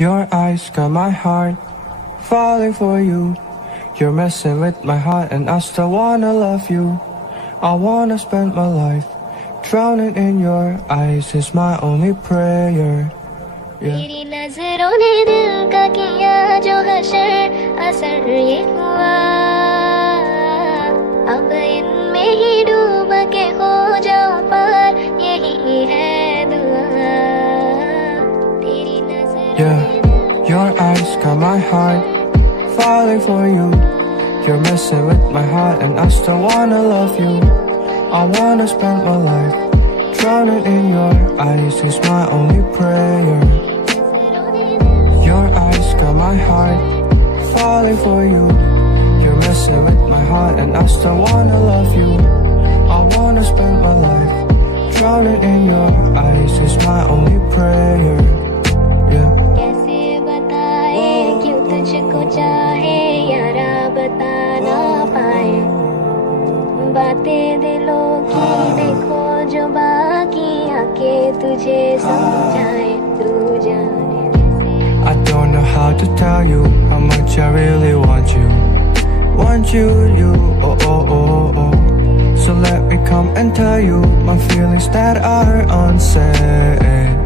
Your eyes got my heart falling for you. You're messing with my heart and I still wanna love you. I wanna spend my life drowning in your eyes is my only prayer. तेरी नजरों ने दिल का किया जो हशर असर ये हुआ, अब इनमें ही डूब के हो जाऊं पार, यही है दुआ। तेरी नजरों Your eyes got my heart falling for you. You're messing with my heart and I still wanna love you. I wanna spend my life drowning in your eyes is my only prayer. Your eyes got my heart falling for you. You're messing with my heart and I still wanna love you. I wanna spend my life drowning in your eyes is my only prayer. Yeah. कैसे बताए क्यों तुझको चाहे यारा, बता ना पाए बातें दिलों की, देखो जो बाकी आके तुझे समझाए, तू जाने जैसे। I don't know how to tell you how much I really want you. Want you, oh oh oh oh. So let me come and tell you my feelings that are unsaid.